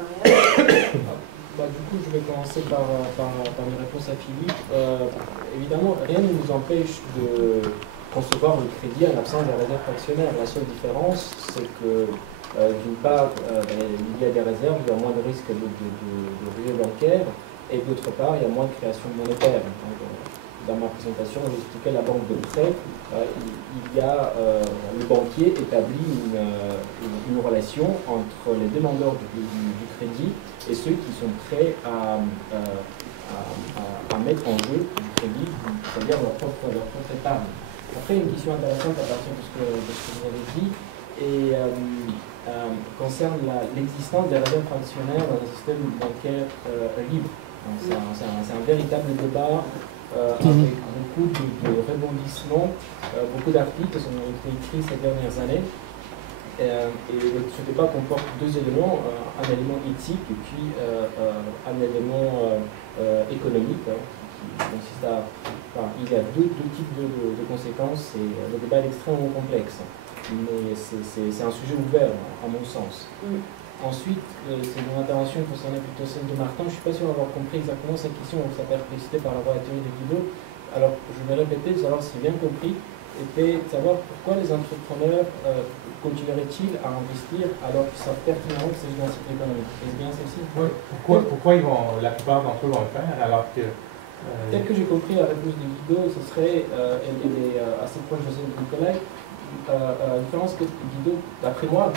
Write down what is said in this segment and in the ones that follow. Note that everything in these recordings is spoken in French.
Du coup, je vais commencer par une réponse à Philippe. Évidemment, rien ne nous empêche de concevoir le crédit en l'absence des réserves fractionnaires. La seule différence, c'est que d'une part, il y a des réserves, il y a moins de risques de ruée bancaire, et d'autre part, il y a moins de création monétaire. Donc, dans ma présentation, j'expliquais la banque de prêt. Le banquier établit une relation entre les demandeurs du crédit et ceux qui sont prêts à mettre en jeu du crédit, c'est-à-dire leur propre épargne. Après, une question intéressante à partir de ce que vous avez dit, et concerne l'existence des réserves fractionnaires dans le système bancaire libre. C'est un véritable débat avec beaucoup de rebondissements, beaucoup d'articles qui ont été écrits ces dernières années. Et ce débat comporte deux éléments, un élément éthique et puis un élément économique, qui consiste à... il y a deux types de conséquences et le débat est extrêmement complexe. Mais c'est un sujet ouvert, à mon sens. Ensuite, c'est mon intervention concernant plutôt celle de Martin. Je ne suis pas sûr d'avoir compris exactement sa question ou sa perplexité par rapport à la théorie de Guido. Alors, je vais répéter, de savoir si j'ai bien compris, était de savoir pourquoi les entrepreneurs continueraient-ils à investir alors qu'ils savent pertinemment que c'est un cycle économique. Est-ce bien celle-ci? Oui. Pourquoi la plupart d'entre eux vont le faire alors que... Tel que j'ai compris la réponse de Guido, ce serait, elle est assez proche de celle de Nicolas, la différence que Guido, d'après moi,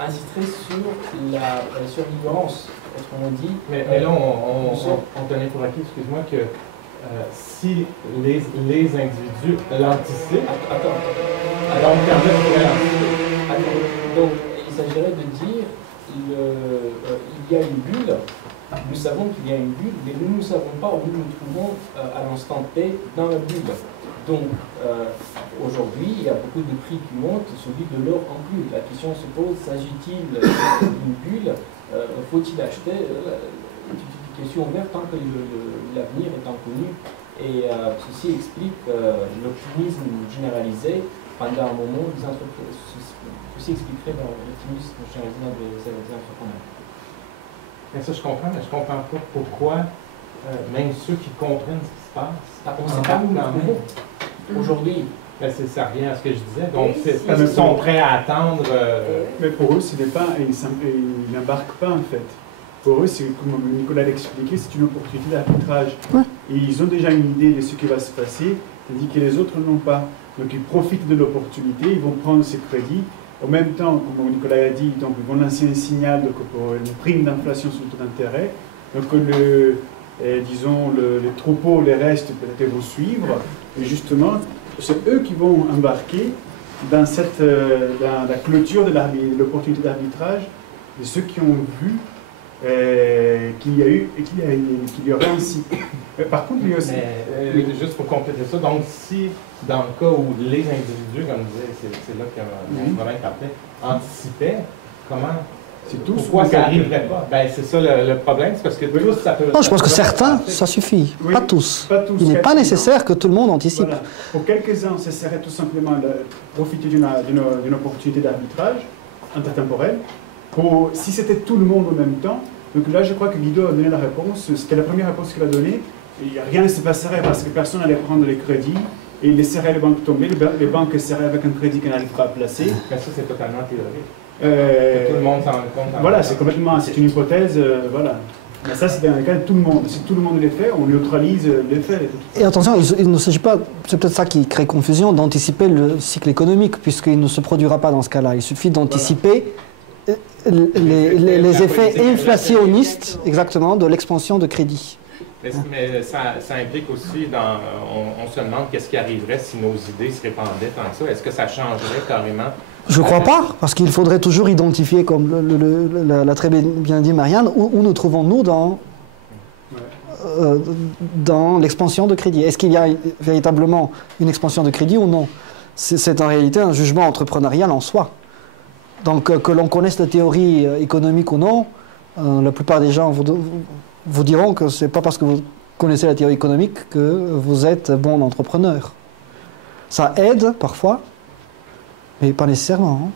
insisterait sur la survivance, autrement dit. Mais là, on tenait pour acquis, excuse-moi, que si les individus l'anticipent, alors on permet de l'anticiper. Donc, il s'agirait de dire il y a une bulle. Nous savons qu'il y a une bulle, mais nous ne savons pas où nous nous trouvons à l'instant T dans la bulle. Donc, aujourd'hui, il y a beaucoup de prix qui montent, celui de l'or en plus. La question se pose, s'agit-il d'une bulle? Faut-il acheter? C'est une question ouverte tant que l'avenir est inconnu. Et ceci explique l'optimisme généralisé pendant un moment des entreprises. Ceci expliquerait l'optimisme généralisé des entrepreneurs. Mais ça, je comprends, mais je ne comprends pas pourquoi même ceux qui comprennent ce qui se passe. On ne sait pas où nous trouvons. Aujourd'hui. Ça revient à ce que je disais. Donc, ils sont prêts à attendre. Mais pour eux, ce n'est pas, ils n'embarquent pas en fait. Pour eux, comme Nicolas l'a expliqué, c'est une opportunité d'arbitrage. Ouais. Et ils ont déjà une idée de ce qui va se passer, tandis que les autres n'ont pas. Donc, ils profitent de l'opportunité, ils vont prendre ces crédits. En même temps, comme Nicolas a dit, donc, ils vont lancer un signal pour une prime d'inflation sur le taux d'intérêt. Donc, disons, les troupeaux, les restes, peut-être vont suivre. Et justement, c'est eux qui vont embarquer dans la clôture de l'opportunité d'arbitrage de ceux qui ont vu qu'il y a eu et qu'il y aurait ainsi. Par contre, il y a aussi... juste pour compléter ça, donc si dans le cas où les individus, comme je disais, c'est là qu'il y a un problème anticipaient, comment... Pourquoi ça n'arriverait pas? Ben, c'est ça le problème, c'est parce que tous, ça peut... Non, je pense que certains, ça suffit. Oui, pas tous. Il n'est pas nécessaire que tout le monde anticipe. Voilà. Pour quelques-uns, ce serait tout simplement de profiter d'une opportunité d'arbitrage intertemporel. Si c'était tout le monde en même temps, donc là, je crois que Guido a donné la réponse. C'était la première réponse qu'il a donnée. Et rien ne se passerait parce que personne n'allait prendre les crédits et laisserait les banques tomber. Les banques seraient avec un crédit qu'elles n'arrivent pas à placer. Mais ça, c'est totalement théorique. Tout le monde s'en rend compte. Voilà, c'est une hypothèse, voilà. Mais ça, c'est dans le cas de tout le monde. Si tout le monde les fait, on neutralise l'effet. Et attention, il ne s'agit pas, c'est peut-être ça qui crée confusion, d'anticiper le cycle économique, puisqu'il ne se produira pas dans ce cas-là. Il suffit d'anticiper les effets inflationnistes, exactement, de l'expansion de crédit. Mais ça implique aussi, on se demande qu'est-ce qui arriverait si nos idées se répandaient tant que ça. Est-ce que ça changerait carrément? Je ne crois pas, parce qu'il faudrait toujours identifier, comme l'a très bien dit Marianne, où nous trouvons-nous dans l'expansion de crédit. Est-ce qu'il y a véritablement une expansion de crédit ou non? C'est en réalité un jugement entrepreneurial en soi. Donc que l'on connaisse la théorie économique ou non, la plupart des gens vous diront que ce n'est pas parce que vous connaissez la théorie économique que vous êtes bon entrepreneur. Ça aide parfois, mais pas nécessairement. Hein.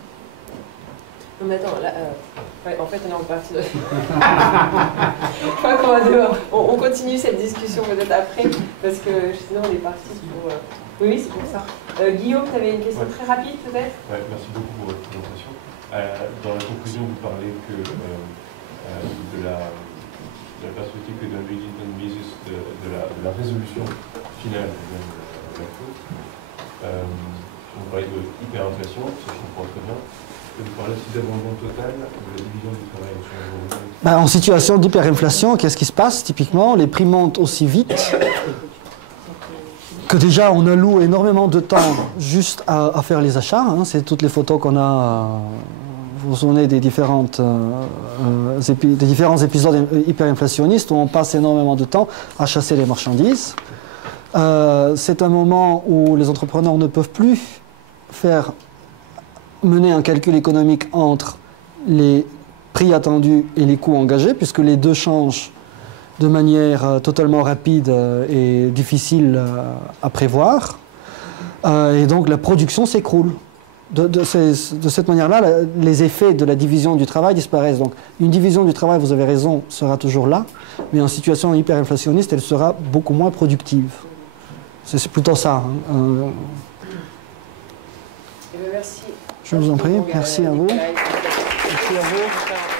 Non mais attends, là, Ouais, en fait, on est reparti. Je crois qu'on va devoir. On continue cette discussion peut-être après, parce que sinon on est parti pour. Oui, c'est pour ça. Guillaume, tu avais une question très rapide peut-être? Ouais, merci beaucoup pour votre présentation. Dans la conclusion, vous parlez que de la perspective que donne Wellington Mises de la résolution finale de la faute. On parlait de hyperinflation, ça je comprends très bien. Vous parlez aussi d'abandon total de la division du travail sur le volume. Ben, en situation d'hyperinflation, qu'est-ce qui se passe typiquement? Les prix montent aussi vite que déjà on alloue énormément de temps juste à faire les achats. Hein. C'est toutes les photos qu'on a. Vous vous souvenez des différents épisodes hyperinflationnistes où on passe énormément de temps à chasser les marchandises. C'est un moment où les entrepreneurs ne peuvent plus mener un calcul économique entre les prix attendus et les coûts engagés, puisque les deux changent de manière totalement rapide et difficile à prévoir. Et donc la production s'écroule. De cette manière-là, les effets de la division du travail disparaissent. Donc une division du travail, vous avez raison, sera toujours là, mais en situation hyperinflationniste, elle sera beaucoup moins productive. C'est plutôt ça. Hein. Merci. Je vous en prie, merci à vous. Merci à vous.